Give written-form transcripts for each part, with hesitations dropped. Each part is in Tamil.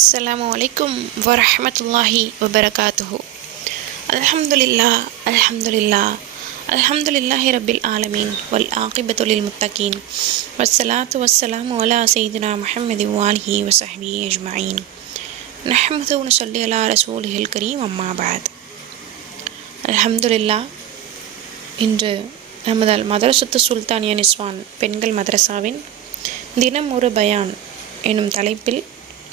السلام عليكم ورحمة الله وبركاته. الحمد لله الحمد لله الحمد لله رب العالمين والعاقبة للمتقين والصلاة والسلام على سيدنا محمد وآله وصحبه أجمعين. نحمده ونصلي على رسوله الكريم أما بعد. الحمد لله. இன்று நமது மதரசத்து சுல்தானியா நிஸ்வான் பெண்கள் மதரசாவின் தினம் ஒரு பயான் எனும் தலைப்பில்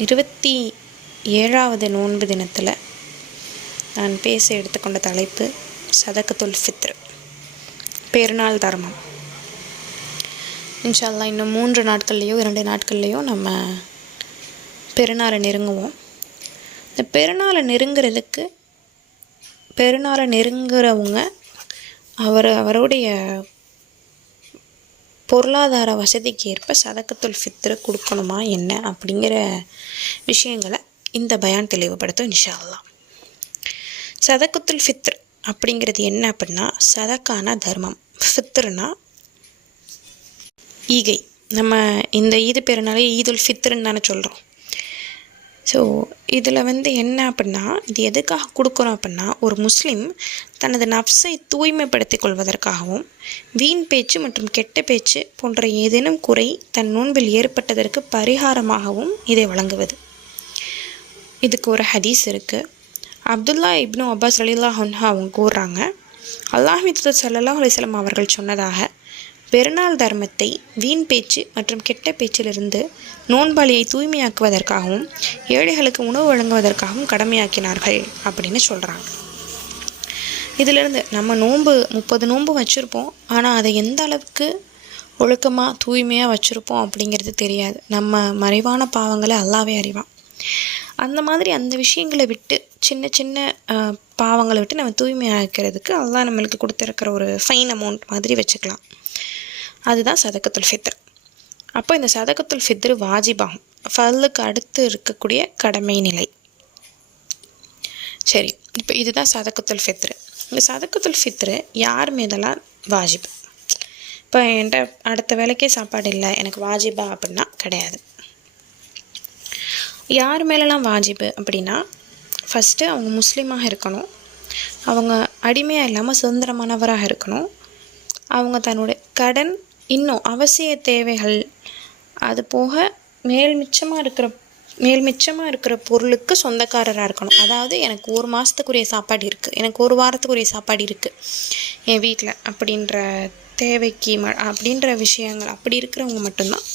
27வது நோன்பு தினத்தில் நான் பேச எடுத்துக்கொண்ட தலைப்பு சதகத்துல் ஃபித்ர், பெருநாள் தர்மம். இன்ஷா அல்லாஹ் இன்னும் 3 நாட்கள்லையோ 2 நாட்கள்லையோ நம்ம பெருநாளை நெருங்குவோம். இந்த பெருநாளை நெருங்குறவங்க அவருடைய பொருளாதார வசதிக்கு ஏற்ப சதகத்துல் ஃபித்ர் கொடுக்கணுமா என்ன அப்படிங்கிற விஷயங்களை இந்த பயான் தெளிவுபடுத்தும் இன்ஷா அல்லாஹ். சதகத்துல் ஃபித்ர் அப்படிங்கிறது என்ன அப்படின்னா, சதக்கான தர்மம், ஃபித்ருனா ஈகை. நம்ம இந்த ஈது பெருநாளே ஈதுல் ஃபித்ருன்னு தானே சொல்கிறோம். ஸோ இதில் என்ன அப்படின்னா, இது எதுக்காக கொடுக்குறோம் அப்படின்னா, ஒரு முஸ்லீம் தனது நஃப்ஸை தூய்மைப்படுத்திக் கொள்வதற்காகவும் வீண் பேச்சு மற்றும் கெட்ட பேச்சு போன்ற ஏதேனும் குறை தன் நோன்பில் ஏற்பட்டதற்கு பரிகாரமாகவும் இதை வழங்குவது. இதுக்கு ஒரு ஹதீஸ் இருக்குது. அப்துல்லா இப்னு அப்பாஸ் ரலியல்லாஹு அன்ஹு அவங்க கூறுறாங்க, அல்லாஹ்வின் தூதர் ஸல்லல்லாஹு அலைஹி வஸல்லம் அவர்கள் சொன்னதாக, பெருநாள் தர்மத்தை வீண் பேச்சு மற்றும் கெட்ட பேச்சிலிருந்து நோன்பாளியை தூய்மையாக்குவதற்காகவும் ஏழைகளுக்கு உணவு வழங்குவதற்காகவும் கடமையாக்கினார்கள் அப்படின்னு சொல்கிறாங்க. இதிலிருந்து நம்ம 30 நோன்பு வச்சுருப்போம், ஆனால் அதை எந்த அளவுக்கு ஒழுக்கமாக தூய்மையாக வச்சுருப்போம் அப்படிங்கிறது தெரியாது. நம்ம மறைவான பாவங்களை அல்லாஹ்வே அறிவான். அந்த மாதிரி அந்த விஷயங்களை விட்டு சின்ன சின்ன பாவங்களை விட்டு நம்ம தூய்மையாக்கிறதுக்கு அல்லாஹ் நம்மளுக்கு கொடுத்துருக்கிற ஒரு ஃபைன் அமௌண்ட் மாதிரி வச்சுக்கலாம். அதுதான் சதகத்துல் ஃபித்ர். அப்போ இந்த சதகத்துல் ஃபித்ர் வாஜிபாகும், ஃபர்லுக்கு அடுத்து இருக்கக்கூடிய கடமை நிலை. சரி, இப்போ இதுதான் சதகத்துல் ஃபித்ர். இந்த சதகத்துல் ஃபித்ர் யார் மீதெல்லாம் வாஜிப்? இப்போ என்கிட்ட அடுத்த வேலைக்கே சாப்பாடு இல்லை, எனக்கு வாஜிபா அப்படின்னா கிடையாது. யார் மேலெலாம் வாஜிபு அப்படின்னா, ஃபஸ்ட்டு அவங்க முஸ்லீமாக இருக்கணும், அவங்க அடிமையாக இல்லாமல் சுதந்திரமானவராக இருக்கணும், அவங்க தன்னுடைய கடன் இன்னும் அவசிய தேவைகள் அது போக மேல் மிச்சமாக இருக்கிற பொருளுக்கு சொந்தக்காரராக இருக்கணும். அதாவது எனக்கு 1 மாதத்துக்குரிய சாப்பாடு இருக்குது, எனக்கு 1 வாரத்துக்குரிய சாப்பாடு இருக்குது என் வீட்டில் அப்படின்ற தேவைக்கு அப்படின்ற விஷயங்கள் அப்படி இருக்கிறவங்க மட்டும்தான்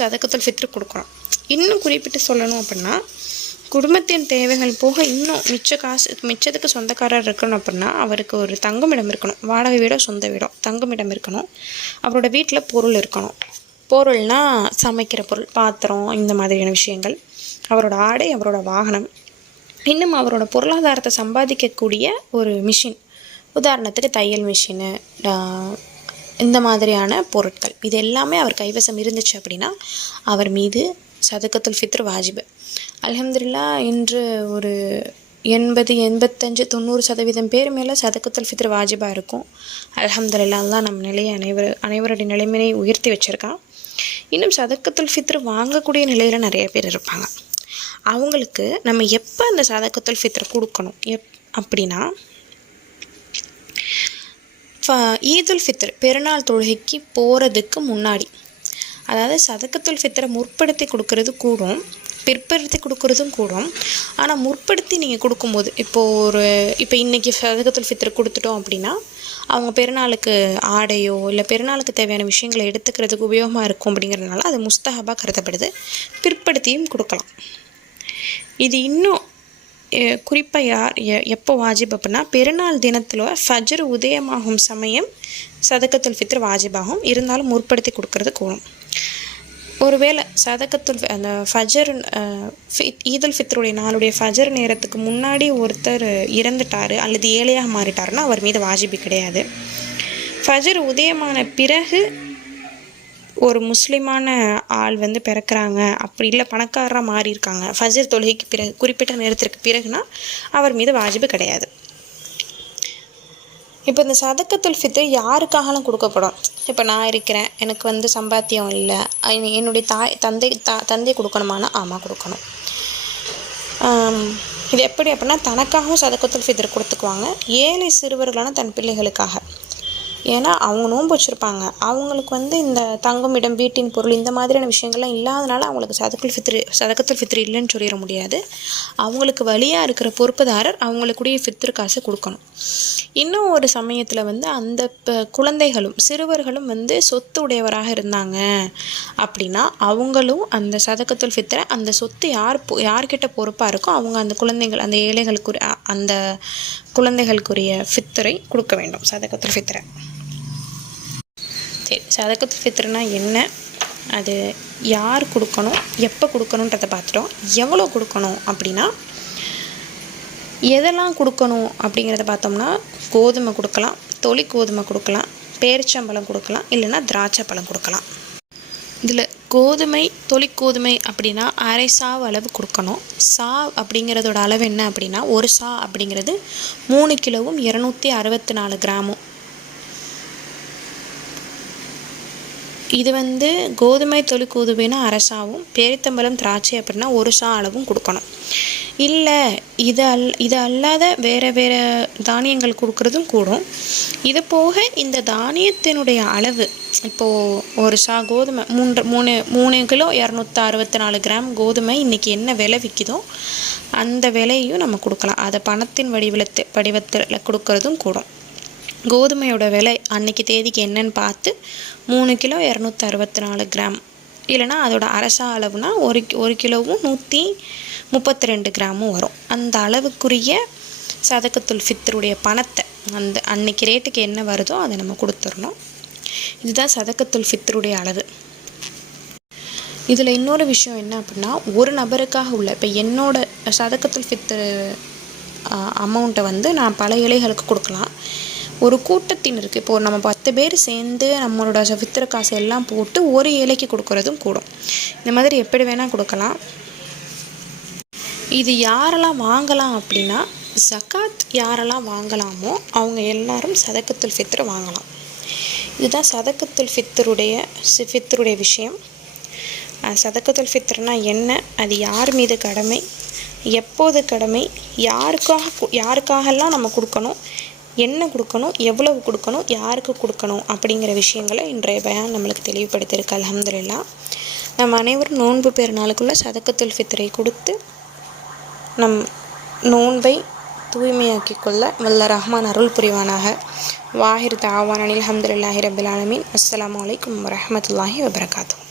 சதகத்துல் ஃபித்ர் கொடுக்குறோம். இன்னும் குறிப்பிட்டு சொல்லணும் அப்படின்னா, குடும்பத்தின் தேவைகள் போக இன்னும் மிச்சத்துக்கு சொந்தக்காரர் இருக்கணும் அப்படின்னா, அவருக்கு ஒரு தங்குமிடம் இருக்கணும். வாடகை வீடோ சொந்த வீடோ தங்குமிடம் இருக்கணும். அவரோட வீட்டில் பொருள் இருக்கணும். பொருள்னால் சமைக்கிற பொருள், பாத்திரம், இந்த மாதிரியான விஷயங்கள், அவரோட ஆடை, அவரோட வாகனம், இன்னும் அவரோட பொருளாதாரத்தை சம்பாதிக்கக்கூடிய ஒரு மிஷின், உதாரணத்துக்கு தையல் மிஷினு, இந்த மாதிரியான பொருட்கள், இது எல்லாமே அவர் கைவசம் இருந்துச்சு அப்படின்னா அவர் மீது சதகத்துல் ஃபித்ர் வாஜிபு. அல்ஹம்துலில்லாஹ் இன்று ஒரு 80, 85, 90% பேர் மேலே சதகத்துல் ஃபித்ர் வாஜிபாக இருக்கும். அல்ஹம்துலில்லாஹ் அல்லாஹ் நம்ம நிலையை அனைவருடைய நிலைமையை உயர்த்தி வச்சுருக்கான். இன்னும் சதகத்துல் ஃபித்ர் வாங்கக்கூடிய நிலையில் நிறைய பேர் இருப்பாங்க. அவங்களுக்கு நம்ம எப்போ அந்த சதகத்துல் ஃபித்ர் கொடுக்கணும் அப்படின்னா, ஈதுல் ஃபித்ர் பெருநாள் தொழுகைக்கு போகிறதுக்கு முன்னாடி, அதாவது சதகத்துல் ஃபித்ரை முற்படுத்தி கொடுக்கறது கூடும், பிற்படுத்தி கொடுக்குறதும் கூடும். ஆனால் முற்படுத்தி நீங்கள் கொடுக்கும்போது, இப்போ இன்றைக்கி சதகத்துல் ஃபித்ர் கொடுத்துட்டோம் அப்படின்னா, அவங்க பெருநாளுக்கு ஆடையோ இல்லை பெருநாளுக்கு தேவையான விஷயங்களை எடுத்துக்கிறதுக்கு உபயோகமாக இருக்கும். அப்படிங்கிறதுனால அது முஸ்தஹபாக கருதப்படுது. பிற்படுத்தியும் கொடுக்கலாம். இது இன்னும் குறிப்பாக எப்போ வாஜிப் அப்படின்னா, பெருநாள் தினத்தில் ஃபஜ்ர் உதயமாகும் சமயம் சதகத்துல் ஃபித்ர் வாஜிபாகும். இருந்தாலும் முற்படுத்தி கொடுக்கறது கூடும். ஒருவேளை அந்த ஃபஜர் ஈதுல் ஃபித்ருடைய நாளுடைய ஃபஜர் நேரத்துக்கு முன்னாடி ஒருத்தர் இறந்துட்டார் அல்லது ஏழையாக மாறிட்டாருன்னா அவர் மீது வாஜிபு கிடையாது. ஃபஜர் உதயமான பிறகு ஒரு முஸ்லீமான ஆள் பிறக்கிறாங்க, அப்படி இல்லை பணக்காரராக மாறியிருக்காங்க ஃபஜர் தொழுகைக்கு பிறகு, குறிப்பிட்ட நேரத்திற்கு பிறகுனா அவர் மீது வாஜிபு கிடையாது. இப்போ இந்த சதக்கத்துல் ஃபித்ர் யாருக்காகலாம் கொடுக்கப்படும்? இப்போ நான் இருக்கிறேன், எனக்கு வந்து சம்பாத்தியம் இல்லை, என்னுடைய தந்தை கொடுக்கணுமானா ஆமாம் கொடுக்கணும். இது எப்படி அப்படின்னா, தனக்காகவும் சதக்கத்துல் ஃபித்ர் கொடுத்துக்குவாங்க. ஏழை சிறுவர்களான தன் பிள்ளைகளுக்காக. ஏன்னா அவங்க நோன்பு வச்சுருப்பாங்க, அவங்களுக்கு வந்து இந்த தங்குமிடம், வீட்டின் பொருள், இந்த மாதிரியான விஷயங்கள்லாம் இல்லாதனால அவங்களுக்கு சதக்கத்துல் ஃபித்ர் இல்லைன்னு சொல்லிட முடியாது. அவங்களுக்கு வழியாக இருக்கிற பொறுப்புதாரர் அவங்களுக்குடைய ஃபித்ர் காசு கொடுக்கணும். இன்னும் ஒரு சமயத்தில் வந்து அந்த குழந்தைகளும் சிறுவர்களும் வந்து சொத்து உடையவராக இருந்தாங்க அப்படின்னா அவங்களும் அந்த சதக்கத்துல் ஃபித்ரை, அந்த சொத்து யார்கிட்ட பொறுப்பாக இருக்கோ அவங்க அந்த குழந்தைகள், அந்த ஏழைகளுக்குரிய அந்த குழந்தைகளுக்குரிய ஃபித்ரை கொடுக்க வேண்டும், சதக்கத்துல் ஃபித்ரை. சரி, சதக்கத்துல் ஃபித்ர்னா என்ன, அது யார் கொடுக்கணும், எப்போ கொடுக்கணுன்றதை பார்த்துட்டோம். எவ்வளோ கொடுக்கணும் அப்படின்னா எதெல்லாம் கொடுக்கணும் அப்படிங்கிறத பார்த்தோம்னா, கோதுமை கொடுக்கலாம், தொளி கோதுமை கொடுக்கலாம், பேரிச்சம்பழம் கொடுக்கலாம், இல்லைன்னா திராட்சை பழம் கொடுக்கலாம். இதில் கோதுமை, தொளி கோதுமை அப்படின்னா அரை சாவு அளவு கொடுக்கணும். சா அப்படிங்கிறதோட அளவு என்ன அப்படின்னா, ஒரு சா அப்படிங்கிறது 3 கிலோவும் 264 கிராமும். இது வந்து கோதுமை, தொளி கோதுமைனா அரசாவும், பேரித்தம்பழம், திராட்சை அப்படின்னா ஒரு சா அளவும் கொடுக்கணும். இல்லை இது அல்லாத வேறு தானியங்கள் கொடுக்குறதும் கூடும். இது போக இந்த தானியத்தினுடைய அளவு, இப்போது ஒரு சா கோதுமை 3 கிலோ 264 கிராம் கோதுமை இன்றைக்கி என்ன விலை விற்கிதோ அந்த விலையும் நம்ம கொடுக்கலாம். அதை பணத்தின் வடிவத்தில் கொடுக்கறதும் கூடும். கோதுமையோட விலை அன்றைக்கி தேதிக்கு என்னன்னு பார்த்து 3 கிலோ 264 கிராம், இல்லைனா அதோட அரசா அளவுனா ஒரு கிலோவும் 132 கிராமும் வரும். அந்த அளவுக்குரிய சதக்கத்துல் ஃபித்ருடைய பணத்தை அந்த அன்னைக்கு ரேட்டுக்கு என்ன வருதோ அதை நம்ம கொடுத்துடணும். இதுதான் சதக்கத்துல் ஃபித்ருடைய அளவு. இதில் இன்னொரு விஷயம் என்ன அப்படின்னா, ஒரு நபருக்காக உள்ள, இப்போ என்னோட சதக்கத்துல் ஃபித்ரு அமௌண்ட்டை வந்து நான் பல ஏழைகளுக்கு கொடுக்கலாம். ஒரு கூட்டத்தினருக்கு, இப்போது நம்ம 10 பேர் சேர்ந்து நம்மளோட ஃபித்ர் காசு எல்லாம் போட்டு ஒரு ஏழைக்கு கொடுக்குறதும் கூடும். இந்த மாதிரி எப்படி வேணால் கொடுக்கலாம். இது யாரெல்லாம் வாங்கலாம் அப்படின்னா, ஜக்காத் யாரெல்லாம் வாங்கலாமோ அவங்க எல்லாரும் சதக்கத்துல் ஃபித்ர் வாங்கலாம். இதுதான் சதக்கத்துல் ஃபித்ருடைய விஷயம். சதக்கத்துல் ஃபித்ர்னா என்ன, அது யார் மீது கடமை, எப்போது கடமை, யாருக்காகலாம் நம்ம கொடுக்கணும், என்ன கொடுக்கணும், எவ்வளவு கொடுக்கணும், யாருக்கு கொடுக்கணும் அப்படிங்கிற விஷயங்களை இன்றைய பயான் நம்மளுக்கு தெளிவுபடுத்தியிருக்கு. அல்ஹம்துலில்லாஹ். நம்ம அனைவரும் நோன்பு பெருநாளுக்குள்ளே சதக்கத்துல் ஃபித்ரை கொடுத்து நம் நோன்பை தூய்மையாக்கி கொள்ள வல்ல ரஹ்மான் அருள் புரிவானாக. வாஹிர் தாவான் அல்ஹம்துலில்லாஹி ரப்பில் ஆலமீன். அஸ்ஸலாமு அலைக்கும் வரஹ்மத்துல்லாஹி வபரகாத்துஹு.